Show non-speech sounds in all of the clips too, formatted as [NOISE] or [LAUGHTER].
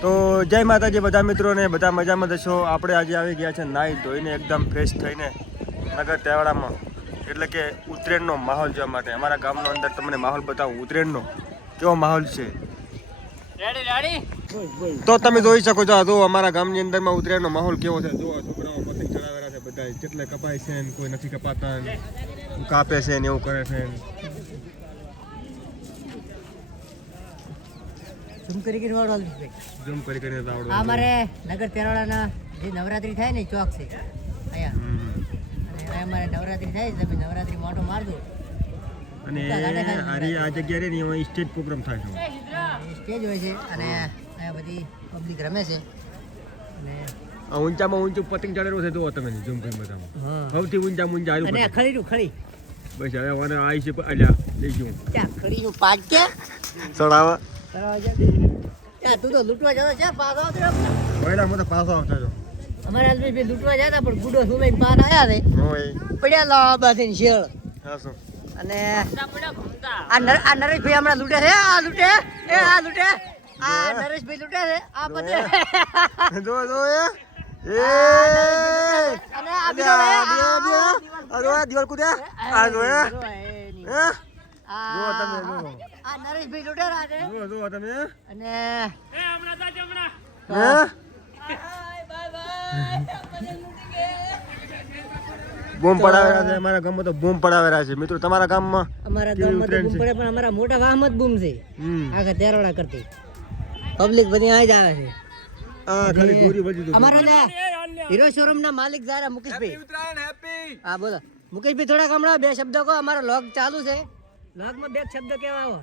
તો જય માતાજી બધા મિત્રોને બધા મજામાં થશો આપણે આજે આવી ગયા છે નાહી ધોઈને એકદમ ફ્રેશ થઈને નગર તેવાડામાં. એટલે કે ઉત્તરાયણનો માહોલ જોવા માટે. અમારા ગામનો અંદર તમને માહોલ બતાવું ઉત્તરાયણનો કેવો માહોલ છે? તો તમે જોઈ શકો છો આ જો અમારા ગામની અંદરમાં ઉત્તરાયણનો માહોલ કેવો છે. જો છોકરાઓ પતંગ ચડાવેલા છે બધા જેટલે કપાય છે કોઈ નથી કપાતા કાપે છે ને એવું કરે છે ને. ઝૂમ કરી કરીને વાળો હાલ ભાઈ. ઝૂમ કરી કરીને તો અમારે નગર તેરવાડાના જે નવરાત્રી થાય ને ચોક છે. અહીંયા. અને અમારે નવરાત્રી થાય તમે નવરાત્રી મોટો મારજો. અને આ આ જગ્યા રે ને એમાં સ્ટેજ પ્રોગ્રામ થાય છે. સ્ટેજ હોય છે અને અહીંયા બધી પબ્લિક રમે છે. અને આ ઊંચામાં ઊંચું પતંગ ચડેલું છે જુઓ તમે ઝૂમ કરીને બતાવો સૌથી ઊંચા ઊંચા આવ્યું અને ખરી. ખડીનું બસ હવે મને આવી છે અલ્યા લઈ ક્યાં? ત્યાં ખડીનું પાક ક્યાં? ચડાવા કરવા જા તું તો લૂંટવા જતો છે પાસ આવતો આવતા જો. અમારા હસબન્ડ લૂંટવા જતા પણ બુડો સુમે પાસ આવ્યા છે. પડ્યા લાંબા થઈને શેળ. અને આ નરેશભાઈ હમણાં લૂંટે છે. આ લૂંટે. એ આ લૂંટે. આ નરેશભાઈ લૂંટે છે. આ બધે જો જો એ. એ અને આ બીજો આ- બે. આ જો દિવાલ આ એ તમે, નરેશભાઈ લૂંટેરા છે. જો જો તમે. અને હે? બૂમ પડાવેલા છે અમારા ગામમાં તો બૂમ પડાવેલા છે. મિત્રો તમારા ગામમાં અમારા ગામમાં તો ઉત્તરાયણ બૂમ પડે પણ અમારા મોટા વાહમાં જ બૂમ છે. આખા તેરોડા કરતી. પબ્લિક બધી અહીં જ આવે છે. આ ખાલી ગોરી બજી દો અમારા ને હીરો શોરૂમ ના માલિક જારા મુકેશભાઈ. હા બોલો. મુકેશભાઈ થોડાક હમણાં બે શબ્દો કહો અમારો લોગ ચાલુ છે. લોગમાં બે શબ્દ કેવા આવો.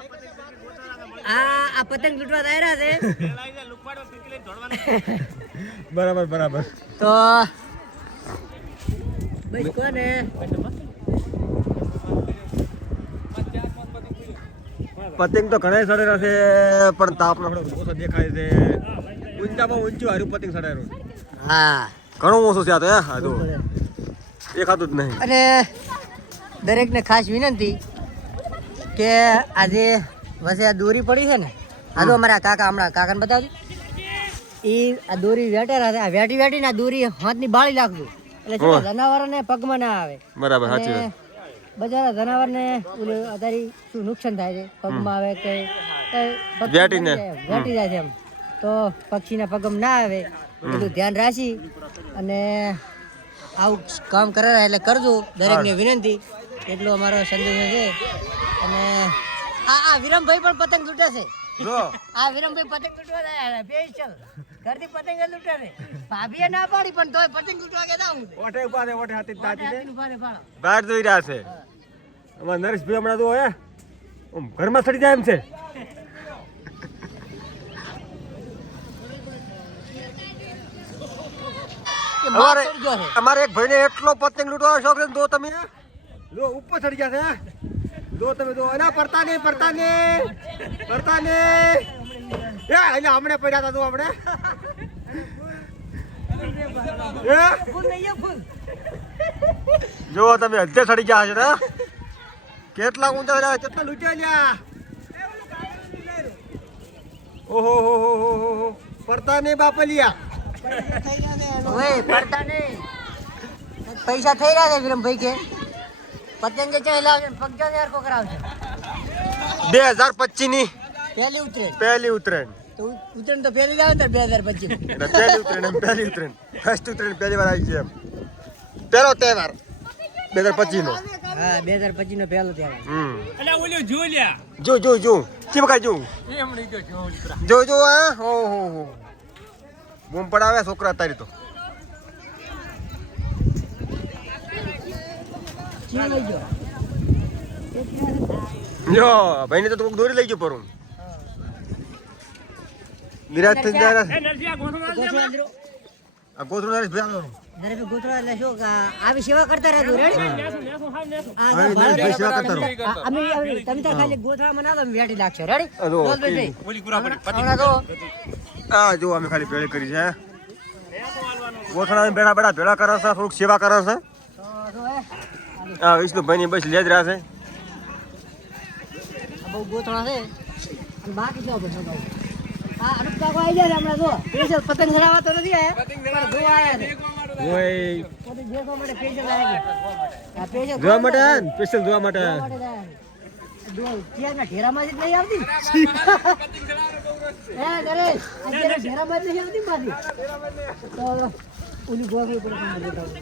આ આ પતંગ લૂંટવા દાયરા છે. [LAUGHS] બરાબર બરાબર. તો બસ કોને? પતંગ તો ઘણા સડેલા છે પણ તાપનો થોડો ઓછો દેખાય છે. ઊંચામાં ઊંચું હારું પતંગ સડાયેલું. હા. ઘણું ઓછું છે આ તો જો દેખાતું જ નહીં. અને દરેકને ખાસ વિનંતી કે આજે વસે આ દોરી પડી છે ને આ તો અમારા કાકા હમણાં કાકાને બતાવજો. એ આ દોરી વેટેરા છે આ વેટી વેટીને આ દોરી હાથની બાળી નાખજો. એટલે જનાવરોને પગમાં ના આવે. બરાબર સાચી બજારા જનાવરને ઓલું અત્યારે શું નુકસાન થાય છે? પગમાં આવે કે વેટીને. વેટી જાય છે એમ. તો પક્ષીના પગમ ના આવે. બધું ધ્યાન રાખી અને આવું કામ કરે એટલે કરજો. દરેકને વિનંતી. એટલો અમારો સંદેશ છે. અને આ આ વિરમભાઈ પણ પતંગ લૂટે છે. જો. આ વિરમભાઈ પતંગ લૂંટવા જાય સ્પેશિયલ ઘરથી પતંગ લૂટે છે. ભાભીએ ના પાડી પણ તોય પતંગ લૂટવા ગયા હું. ઓઠે ઊભા છે ઓઠે હાથી તાતી પાડો. બહાર જોઈ રહ્યા છે. અમાર નરેશભાઈ હમણાં તો હોય ઓમ ઘરમાં સડી જાય એમ છે. કે માર અમારે અમારે એક ભાઈને એટલો પતંગ લૂંટવાનો શોખ છે તો તમે જો ઉપર ચડી ગયા છે? જો તમે જો, અલા પડતા નહીં પડતા નહીં પડતા નહીં. એટલે હમણે પડ્યા હતા તું ફૂલ. જો તમે હદે સડી ગયા છો ને? કેટલા ઊંચા રહ્યા, કેટલા લૂંટ્યા લ્યા ઓહો, હો હો હો હો હો. પડતા નહીં, બાપલિયા. પડતા નહીં. પૈસા થઈ રહ્યા છે વિરમભાઈ કે? પતંગે ચાલી લાવશે પગજા હજાર કો કરાવશે બે હજાર પચીસની. પહેલી ઉતરે પહેલી ઉત્તરાયણ તો ઉતરેણ તો પહેલી લાવે ને બે હજાર પચીસ. એટલે પહેલી ઉત્તરાયણ એમ પહેલી ઉત્તરાયણ ફર્સ્ટ ઉત્તરાયણ પહેલી વાર આવી છે એમ. પહેલો તહેવાર. બે હજાર પચીસ નો. હા બે હજાર પચીસ નો પહેલો તહેવાર. હમ. જો જો જો. ચીમ કાંઈ જો. જો જો હા. હો હો હો. બૂમ પડાવે છોકરા તારી તો. ચીવ લઈ ગયો જો ભાઈને તો કોક દોરી લઈ ગયો પરું નિરાશ થઈ જાય ને. આ ગોથરું નરેશ ભાઈ આવો. એટલે શું આવી સેવા કરતા રહેજો રેડી સેવા કરતા રહો. અમે અમે- તમે તો ખાલી ગોઠવા મના દો વેટી લાગશો રેડી આ જો, બોલ ભાઈ હમણાં જો આ જો અમે ખાલી ભેળી કરી છે. અમે બેડા બેડા ભેળા કરે છે થોડુંક સેવા કરે છે. આ વિષ્ણુભાઈ ની બસ લેજ રહ્યા છે આ બહુ ગોથણા છે. અને બાકી જાવ બધું હા અનુપ કાકો આવી જાય હમણાં જો. સ્પેશિયલ પતંગ ચડાવવા તો નથી આયા પણ જોવા આયા છે. ઓય. પતંગ દેખવા માટે સ્પેશિયલ આયા આ સ્પેશિયલ જોવા માટે સ્પેશિયલ જોવા માટે જોવા આયા. માટે જ આયા છે. જો અત્યારના ઢેરામાં જ નહીં આવતી. હે નરેશ? અત્યારે ઢેરામાં જ નહીં આવતી પાછી? તો ઓલી ગોગડી પર પણ બતાવું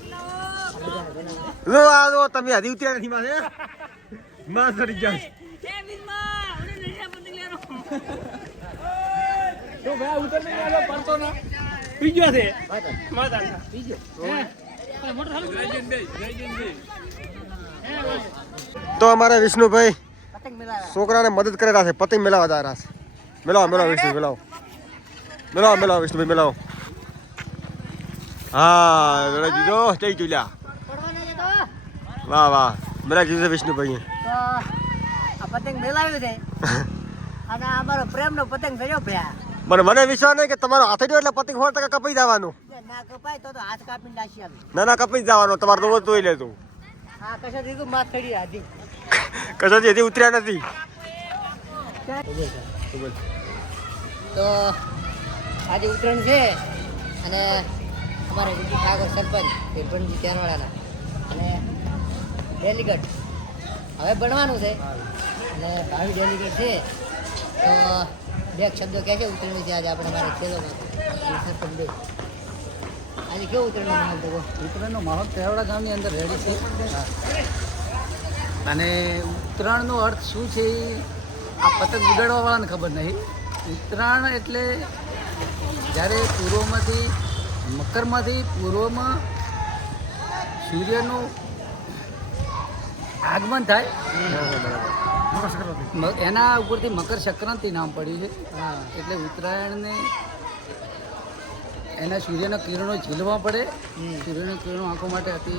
જો આ જો તમે હજી ઉતર્યા નથી માથે માં સડી ગયા છે. તો અમારા વિષ્ણુભાઈ છોકરાને મદદ કરે રહ્યા છે પતંગ મેળવવા જા રહ્યા છે. મેળાવો મેળાવો વિષ્ણુ મેળાવો. મેળાવો મેળાવો વિષ્ણુભાઈ મેળાવો. હા દીધો જઈ ચૂલ્યા તો વાહ વાહ. મેળા કીધું છે વિષ્ણુભાઈ તો આ પતંગ મેલાવ્યું છે. અને આ મારો પ્રેમનો પતંગ થયો ભયા. મને મને વિશ્વાસ નહીં કે તમારો હાથે જો એટલે પતંગ હોય તો કપાઈ જવાનું? ના કપાય તો તો હાથ કાપીને નાખી આવે ના ના કપાઈ જવાનું. તમારે તો જોઈ લેતું. હા કશો દીધું માથ થઈ હાથી. કશાથી? હજી ઉતર્યા નથી. તો આજે ઉત્તરાયણ છે અને અમારે વિધિ ઠાકોર સરપંચ વીરભણજી ત્યારવાળાના અને ડેલિગેટ હવે ભણવાનું છે. અને ભાવિ ડેલિગેટ છે. તો બે શબ્દો કહે છે, ઉતરણી છે આજે આપણે મારે ખેલોમાં આજે કેવો ઉત્તરાયણનો માહોલ તો ઉત્તરાયણનો માહોલ કેવડા ગામની અંદર રેડી છે. અને ઉત્તરાયણનો અર્થ શું છે એ આ પતંગ ઉગાડવાવાળાને ખબર નહીં. ઉત્તરાયણ એટલે જ્યારે પૂર્વમાંથી મકરમાંથી પૂર્વમાં સૂર્યનું આગમન થાય. એના ઉપરથી મકર સંક્રાંતિ નામ પડ્યું છે. એટલે ઉત્તરાયણને એના સૂર્યના કિરણો ઝીલવા પડે. સૂર્યના કિરણો આંખો માટે અતિ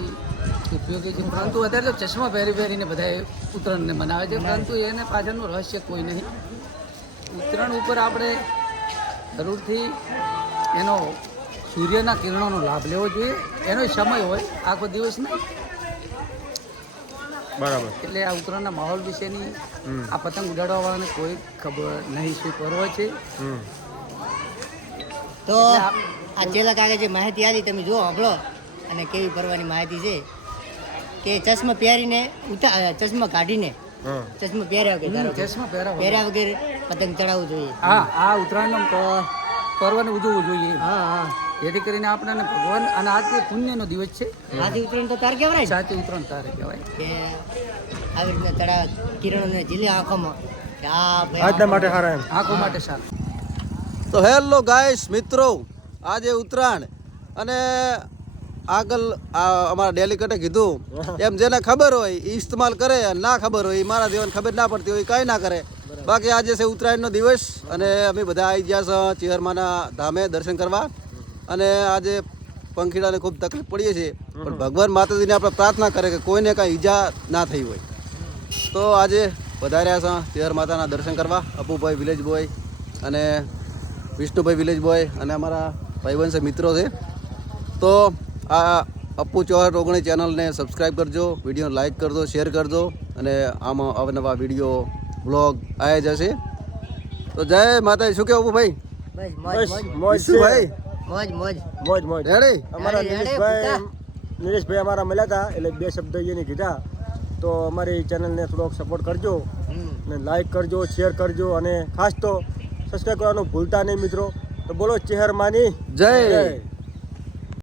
ઉપયોગી છે. પરંતુ અત્યારે તો ચશ્મા પહેરી પહેરીને બધા ઉત્તરાયણને મનાવે છે. પરંતુ એને પાછળનું રહસ્ય કોઈ નહીં. ઉત્તરાયણ ઉપર આપણે જરૂરથી એનો સૂર્યના કિરણોનો લાભ લેવો જોઈએ. એનો સમય હોય આખો દિવસ નહીં બરાબર. એટલે આ ઉત્તરાયણના માહોલ વિશેની આ પતંગ ઉડાડવા વાળાને કોઈ ખબર નહીં શું પર્વ છે. તો આ છેલ્લા કાગળ જે માહિતી આવી તમે જુઓ સાંભળો. અને કેવી કરવાની માહિતી છે કે ચશ્મા પહેરીને ઉતા ચશ્મા કાઢીને ચશ્મા પહેર્યા વગર ચશ્મા પહેર્યા વગર. પતંગ ચડાવવું જોઈએ. હા આ ઉત્તરાયણનો પર્વને ઉજવવું જોઈએ. હા હા. જેથી કરીને આપણને ભગવાન અને આજે પુણ્યનો દિવસ છે. આજે ઉત્તરાયણ તો તાર કહેવાય સાચી ઉત્તરાયણ તારે કહેવાય. કે આવી રીતના ચડાવ કિરણોને ઝીલે આંખોમાં. કે આ આજના માટે સારા એમ. આંખો માટે સારું. તો હેલો ગાઈસ મિત્રો. આજે ઉત્તરાયણ. અને આગળ આ અમારા ડેલિકેટે કીધું એમ જેને ખબર હોય એ ઇસ્તેમાલ કરે અને ના ખબર હોય એ મારા દેવાને ખબર ના પડતી હોય એ કાંઈ ના કરે. બાકી આજે છે ઉત્તરાયણનો દિવસ અને અમે બધા આવી ગયા છે ચેહરમાના ધામે દર્શન કરવા. અને આજે પંખીડાને ખૂબ તકલીફ પડીએ છીએ. પણ ભગવાન માતાજીને આપણે પ્રાર્થના કરે કે કોઈને કાંઈ ઈજા ના થઈ હોય. તો આજે વધાર્યા છે તેર માતાના દર્શન કરવા. અપુભાઈ વિલેજ બોય અને વિષ્ણુભાઈ વિલેજ બોય અને અમારા ભાઈબંધ છે મિત્રો છે. તો આ અપુ ચૌહાણ રોગણી ચેનલને સબસ્ક્રાઈબ કરજો વીડિયો લાઇક કરજો શેર કરજો અને આમાં અવનવા વીડિયો બ્લોગ આવી જશે તો જય માતાજી. શું કહેવું ભાઈ બસ મોજ મોજ. મોજ મોજ. રેડી અમારા નિલેશભાઈ નિલેશભાઈ અમારા મળ્યા હતા એટલે બે શબ્દ એને કીધા. તો અમારી ચેનલને થોડોક સપોર્ટ કરજો ને અને લાઈક કરજો શેર કરજો અને ખાસ તો સબસ્ક્રાઈબ કરવાનું ભૂલતા નહીં મિત્રો. તો બોલો ચેહર માની જય. જય.